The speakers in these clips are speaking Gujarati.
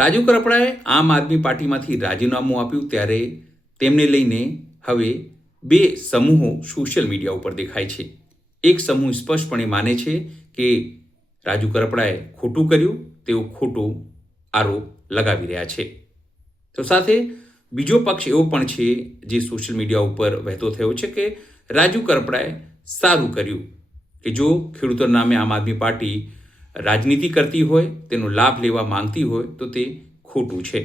રાજુ કરપડાએ આમ આદમી પાર્ટીમાંથી રાજીનામું આપ્યું ત્યારે તેમને લઈને હવે બે સમૂહો સોશિયલ મીડિયા ઉપર દેખાય છે. એક સમૂહ સ્પષ્ટપણે માને છે કે રાજુ કરપડાએ ખોટું કર્યું, તેઓ ખોટો આરોપ લગાવી રહ્યા છે. તો સાથે બીજો પક્ષ એવો પણ છે જે સોશિયલ મીડિયા ઉપર વહેતો થયો છે કે રાજુ કરપડાએ સારું કર્યું કે જો ખેડૂતોના નામે આમ આદમી પાર્ટી રાજનીતિ કરતી હોય, તેનો લાભ લેવા માંગતી હોય તો તે ખોટું છે.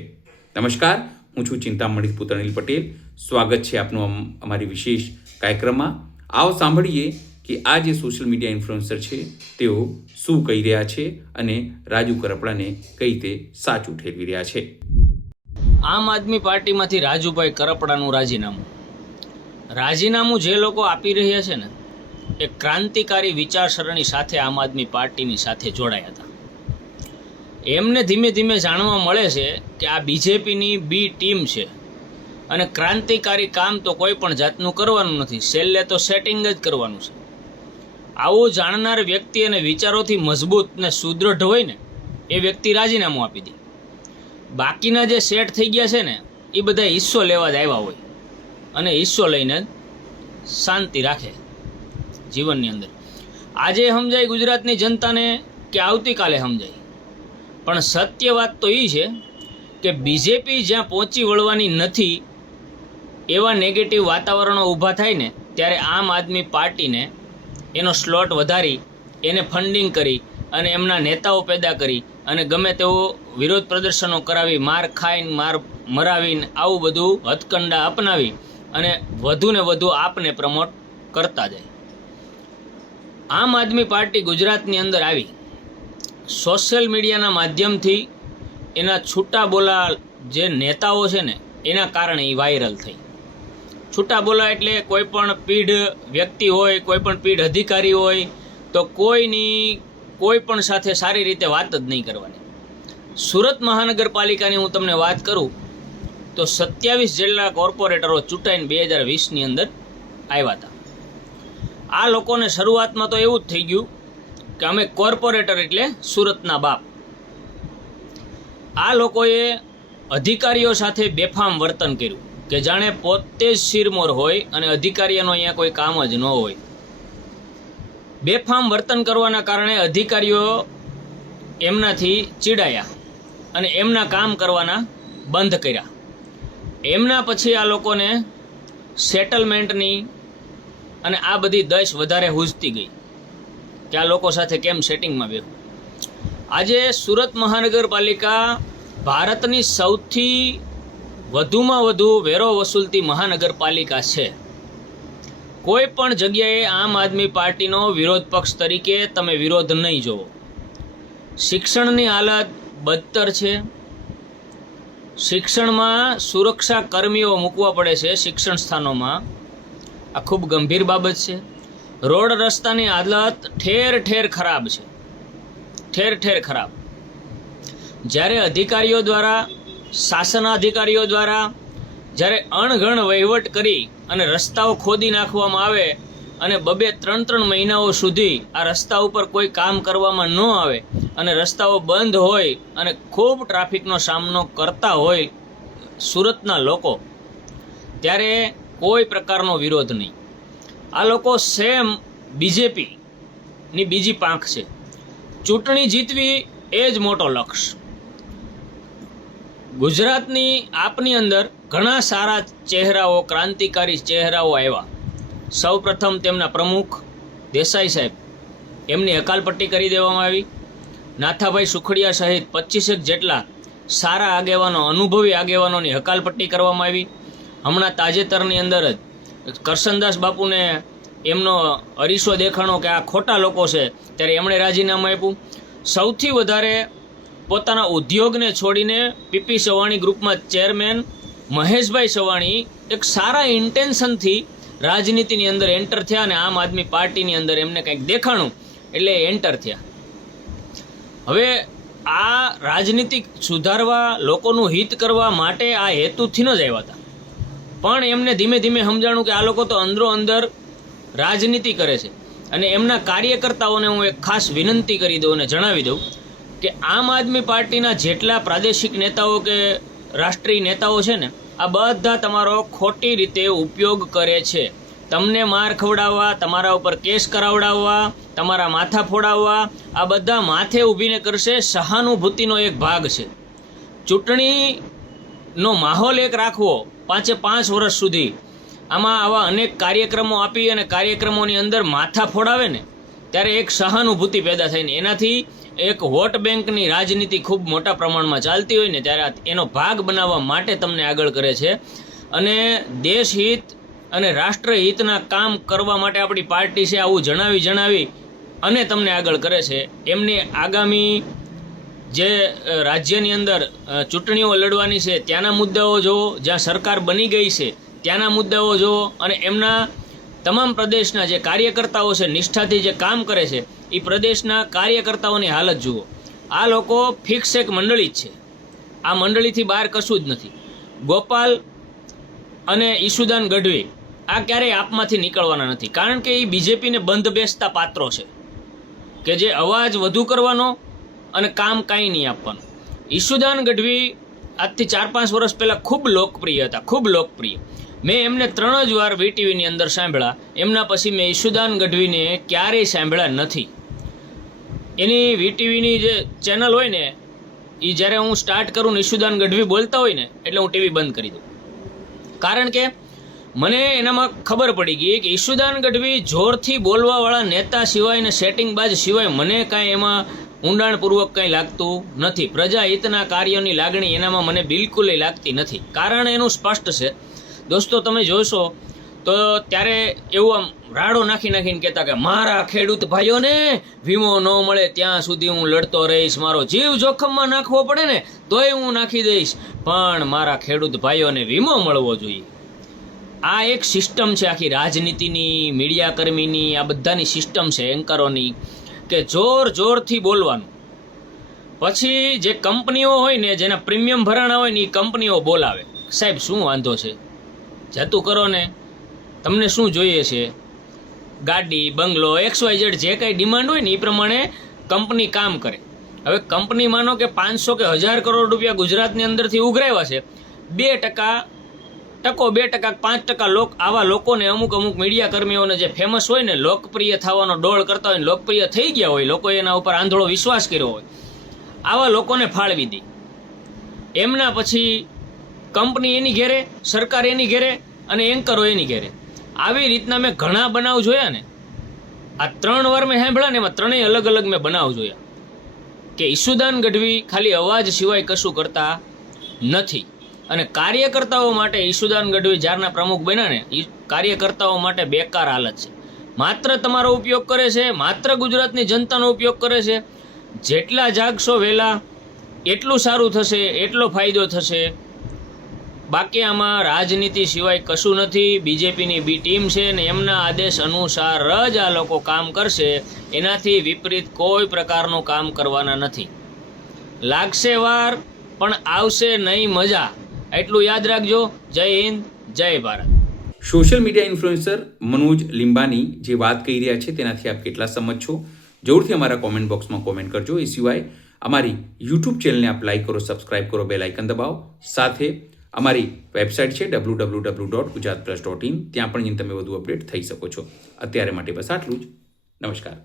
નમસ્કાર, હું છું ચિંતામણી પુત્ર અનિલ પટેલ. સ્વાગત છે આપનું અમારી વિશેષ કાર્યક્રમમાં. આવો સાંભળીએ કે આ જે સોશિયલ મીડિયા ઇન્ફ્લુએન્સર છે તેઓ શું કહી રહ્યા છે અને રાજુ કરપડાને કઈ રીતે સાચું ઠેરવી રહ્યા છે. આમ આદમી પાર્ટીમાંથી રાજુભાઈ કરપડાનું રાજીનામું જે લોકો આપી રહ્યા છે ને, એ ક્રાંતિકારી વિચારસરણી સાથે આમ આદમી પાર્ટીની સાથે જોડાયા હતા. એમને ધીમે ધીમે જાણવા મળે છે કે આ બીજેપીની બી ટીમ છે અને ક્રાંતિકારી કામ તો કોઈ પણ જાતનું કરવાનું નથી, છેલ્લે તો સેટિંગ જ કરવાનું છે. આવું જાણનાર વ્યક્તિ અને વિચારોથી મજબૂત ને સુદૃઢ હોય ને, એ વ્યક્તિ રાજીનામું આપી દે. બાકીના જે સેટ થઈ ગયા છે ને, એ બધા હિસ્સો લેવા જ આવ્યા હોય અને હિસ્સો લઈને શાંતિ રાખે જીવનની અંદર. આજે સમજાય ગુજરાતની જનતાને કે આવતીકાલે સમજાય, પણ સત્ય વાત તો એ છે કે બીજેપી જ્યાં પહોંચી વળવાની નથી એવા નેગેટિવ વાતાવરણો ઊભા થાય ને, ત્યારે આમ આદમી પાર્ટીને એનો સ્લોટ વધારી, એને ફંડિંગ કરી અને એમના નેતાઓ પેદા કરી અને ગમે તેવો વિરોધ પ્રદર્શનો કરાવી, માર ખાઈને, માર મરાવીને, આવું બધું હથકંડા અપનાવી અને વધુને વધુ આપને પ્રમોટ કરતા જાય. આમ આદમી પાર્ટી ગુજરાતની અંદર આવી સોશિયલ મીડિયાના માધ્યમથી એના છૂટા બોલા જે નેતાઓ છે ને, એના કારણે એ વાયરલ થઈ. છૂટા બોલા એટલે કોઈ પણ પીઢ વ્યક્તિ હોય, કોઈ પણ પીઢ અધિકારી હોય તો કોઈ પણ સાથે સારી રીતે વાત જ નહીં કરવાની. સુરત મહાનગરપાલિકાની હું તમને વાત કરું તો 27 જેટલા કોર્પોરેટરો ચૂંટાઈને 2020ની અંદર આવ્યા હતા. આ લોકોને શરૂઆતમાં તો એવું જ થઈ ગયું કે અમે કોર્પોરેટર એટલે સુરતના બાપ. આ લોકોએ અધિકારીઓ સાથે બેફામ વર્તન કર્યું કે જાણે પોતે જ શિરમોર હોય અને અધિકારીઓનો અહીંયા કોઈ કામ જ ન હોય. બેફામ વર્તન કરવાના કારણે અધિકારીઓ એમનાથી ચીડાયા અને એમના કામ કરવાના બંધ કર્યા. એમના પછી આ લોકોને સેટલમેન્ટની અને આ બધી દશ વધારે હુજતી ગઈ કે આ લોકો સાથે કેમ સેટિંગમાં બેહું. આજે સુરત મહાનગરપાલિકા ભારતની સૌથી વધુમાં વધુ વેરો વસૂલતી મહાનગરપાલિકા છે. કોઈ પણ જગ્યાએ આમ આદમી પાર્ટીનો વિરોધ પક્ષ તરીકે તમે વિરોધ નહીં જોવો. શિક્ષણની હાલત બદતર છે. શિક્ષણમાં સુરક્ષા કર્મીઓ મૂકવા પડે છે શિક્ષણ સ્થાનોમાં, આ ખૂબ ગંભીર બાબત છે. રોડ રસ્તાની હાલત ઠેર ઠેર ખરાબ છે, ઠેર ઠેર ખરાબ. જ્યારે અધિકારીઓ દ્વારા, શાસનાધિકારીઓ દ્વારા જ્યારે અણઘણ વહીવટ કરી અને રસ્તાઓ ખોદી નાખવામાં આવે અને 2-3 મહિનાઓ સુધી આ રસ્તા ઉપર કોઈ કામ કરવામાં ન આવે અને રસ્તાઓ બંધ હોય અને ખૂબ ટ્રાફિકનો સામનો કરતા હોય સુરતના લોકો, ત્યારે કોઈ પ્રકારનો વિરોધ નહીં. આ લોકો સેમ બીજેપીની બીજી પાંખ છે. ચૂંટણી જીતવી એ જ મોટો લક્ષ્ય. ગુજરાતની આપની અંદર ઘણા સારા ચહેરાઓ, ક્રાંતિકારી ચહેરાઓ આવ્યા. સૌ પ્રથમ તેમના પ્રમુખ દેસાઈ સાહેબ, એમની હકાલપટ્ટી કરી દેવામાં આવી. નાથાભાઈ સુખડિયા સહિત 25 જેટલા સારા આગેવાનો, અનુભવી આગેવાનોની હકાલપટ્ટી કરવામાં આવી. હમણાં તાજેતરની અંદર જ કરશનદાસ બાપુને એમનો અરીસો દેખાણો કે આ ખોટા લોકો છે, ત્યારે એમણે રાજીનામું આપ્યું. સૌથી વધારે પોતાના ઉદ્યોગને છોડીને પીપી સવાણી ગ્રુપમાં ચેરમેન મહેશભાઈ સવાણી એક સારા ઇન્ટેન્શનથી રાજનીતિની અંદર એન્ટર થયા અને આમ આદમી પાર્ટીની અંદર એમને કંઈક દેખાણું એટલે એન્ટર થયા. હવે આ રાજનીતિ સુધારવા, લોકોનું હિત કરવા માટે આ હેતુથી ન જ આવ્યા હતા, પણ એમને ધીમે ધીમે સમજાણું કે આ લોકો તો અંદરો અંદર રાજનીતિ કરે છે. અને એમના કાર્યકર્તાઓને હું એક ખાસ વિનંતી કરી દઉં અને જણાવી દઉં કે આમ આદમી પાર્ટીના જેટલા પ્રાદેશિક નેતાઓ કે રાષ્ટ્રીય નેતાઓ છે ને, આ બધા તમારો ખોટી રીતે ઉપયોગ કરે છે. તમને માર ખવડાવવા, તમારા ઉપર કેસ કરાવડાવવા, તમારા માથા ફોડાવવા, આ બધા માથે ઊભીને કરશે. સહાનુભૂતિનો એક ભાગ છે. ચૂંટણીનો માહોલ એક રાખવો 5 વર્ષ સુધી, આમાં આવા અનેક કાર્યક્રમો આપી અને કાર્યક્રમોની અંદર માથા ફોડાવે ને, ત્યારે એક સહાનુભૂતિ પેદા થઈને એનાથી એક વોટ બેંકની રાજનીતિ ખૂબ મોટા પ્રમાણમાં ચાલતી હોય ને, ત્યારે એનો ભાગ બનાવવા માટે તમને આગળ કરે છે. અને દેશહિત અને રાષ્ટ્રહિતના કામ કરવા માટે આપણી પાર્ટી છે આવું જણાવી અને તમને આગળ કરે છે. એમની આગામી જે રાજ્યની અંદર ચૂંટણીઓ લડવાની છે ત્યાંના મુદ્દાઓ જુઓ, જ્યાં સરકાર બની ગઈ છે ત્યાંના મુદ્દાઓ જુઓ, અને એમના તમામ પ્રદેશના જે કાર્યકર્તાઓ છે નિષ્ઠાથી જે કામ કરે છે એ પ્રદેશના કાર્યકર્તાઓની હાલત જુઓ. આ લોકો ફિક્સ એક મંડળી જ છે. આ મંડળીથી બહાર કશું જ નથી. ગોપાલ અને ઈશુદાન ગઢવી આ ક્યારેય આપમાંથી નીકળવાના નથી, કારણ કે એ બીજેપીને બંધ બેસતા પાત્રો છે કે જે અવાજ વધુ કરવાનો અને કામ કાંઈ નહીં આપવાનું. ઈશુદાન ગઢવી આજથી 4-5 વર્ષ પહેલાં ખૂબ લોકપ્રિય હતા, ખૂબ લોકપ્રિય. મેં એમને 3 જ વાર વીટીવીની અંદર સાંભળ્યા. એમના પછી મેં ઈશુદાન ગઢવીને ક્યારેય સાંભળ્યા નથી. એની વીટીવીની જે ચેનલ હોય ને, એ જ્યારે હું સ્ટાર્ટ કરું ને ઈશુદાન ગઢવી બોલતા હોય ને, એટલે હું ટીવી બંધ કરી દઉં. કારણ કે મને એનામાં ખબર પડી ગઈ કે ઈશુદાન ગઢવી જોરથી બોલવાવાળા નેતા સિવાય ને સેટિંગબાજ સિવાય મને કાંઈ એમાં ઊંડાણપૂર્વક કંઈ લાગતું નથી. પ્રજાહિતના કાર્યોની લાગણી એનામાં મને બિલકુલ લાગતી નથી. કારણ એનું સ્પષ્ટ છે. દોસ્તો, તમે જોશો તો ત્યારે એવું આમ રાડો નાખીને કહેતા કે મારા ખેડૂત ભાઈઓને વીમો ન મળે ત્યાં સુધી હું લડતો રહીશ, મારો જીવ જોખમમાં નાખવો પડે ને તોય હું નાખી દઈશ, પણ મારા ખેડૂત ભાઈઓને વીમો મળવો જોઈએ. આ એક સિસ્ટમ છે આખી રાજનીતિની, મીડિયાકર્મીની, આ બધાની સિસ્ટમ છે એન્કરોની, કે જોરથી બોલવાનું. પછી જે કંપનીઓ હોય ને, જેના પ્રીમિયમ ભરાણા હોય ને, એ કંપનીઓ બોલાવે, સાહેબ શું વાંધો છે, જતું કરો ને, તમને શું જોઈએ છે, ગાડી, બંગલો, XYZ જે કાંઈ ડિમાન્ડ હોય ને એ પ્રમાણે કંપની કામ કરે. હવે કંપની માનો કે 500 કે 1000 કરોડ રૂપિયા ગુજરાતની અંદરથી ઉઘરાવ્યા છે, 2%, 5% આવા લોકોને, અમુક મીડિયા કર્મીઓને જે ફેમસ હોય ને, લોકપ્રિય થવાનો ડોળ કરતા હોય ને, લોકપ્રિય થઈ ગયા હોય, લોકોએ એના ઉપર આંધળો વિશ્વાસ કર્યો હોય, આવા લોકોને ફાળવી દી. એમના પછી કંપની એની ઘેરે, સરકાર એની ઘેરે અને એન્કરો એની ઘેરે. આવી રીતના મેં ઘણા બનાવ જોયા ને. આ 3 વાર મેં સાંભળ્યા ને, એમાં 3 અલગ મેં બનાવ જોયા કે ઈશુદાન ગઢવી ખાલી અવાજ સિવાય કશું કરતા નથી. અને કાર્યકર્તાઓ માટે ઈશુદાન ગઢવી જ્યારના પ્રમુખ બન્યા ને, એ કાર્યકર્તાઓ માટે બેકાર હાલત છે. માત્ર તમારો ઉપયોગ કરે છે, માત્ર ગુજરાતની જનતાનો ઉપયોગ કરે છે. જેટલા જાગશો વહેલા એટલું સારું થશે, એટલો ફાયદો થશે. બાકી આમાં રાજનીતિ સિવાય કશું નથી. બીજેપીની બી ટીમ છે ને એમના આદેશ અનુસાર જ આ લોકો કામ કરશે. એનાથી વિપરીત કોઈ પ્રકારનું કામ કરવાના નથી. લાગશે વાર પણ આવશે નહીં મજા, એટલું યાદ રાખજો. જય હિન્દ, જય Bharat. Social media influencer Manoj Limbani જે વાત કહી રહ્યા છે તેનાથી આપ કેટલા સમજ છો, જરૂરથી અમારા કોમેન્ટ બોક્સમાં કોમેન્ટ કરજો. એ સિવાય અમારી યુટ્યુબ ચેનલને આપ લાઈક કરો, સબસ્ક્રાઇબ કરો, બેલ આઇકન દબાવો. સાથે અમારી વેબસાઇટ છે www.gujaratplus.in, ત્યાં પણ તમે વધુ અપડેટ થઈ શકો છો. અત્યારે માટે બસ આટલું જ. નમસ્કાર.